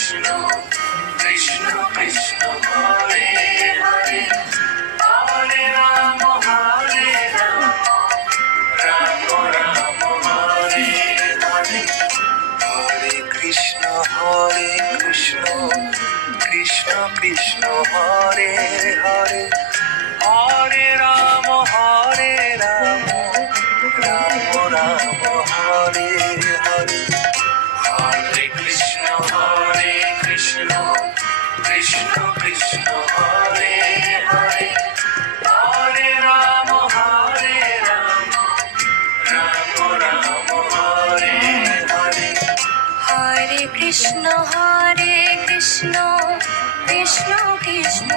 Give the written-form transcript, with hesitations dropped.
Krishna Krishna Krishna Hare Hare Hare Ram Ram Ram Hare Hare Hare Krishna Krishna Krishna Hare Hare Hare Ram Ram Ram Hare Hare Hare Krishna Krishna Krishna Krishna Hare Hare Hare Ram Ram Ram Hare Hare Hare Krishna Krishna Krishna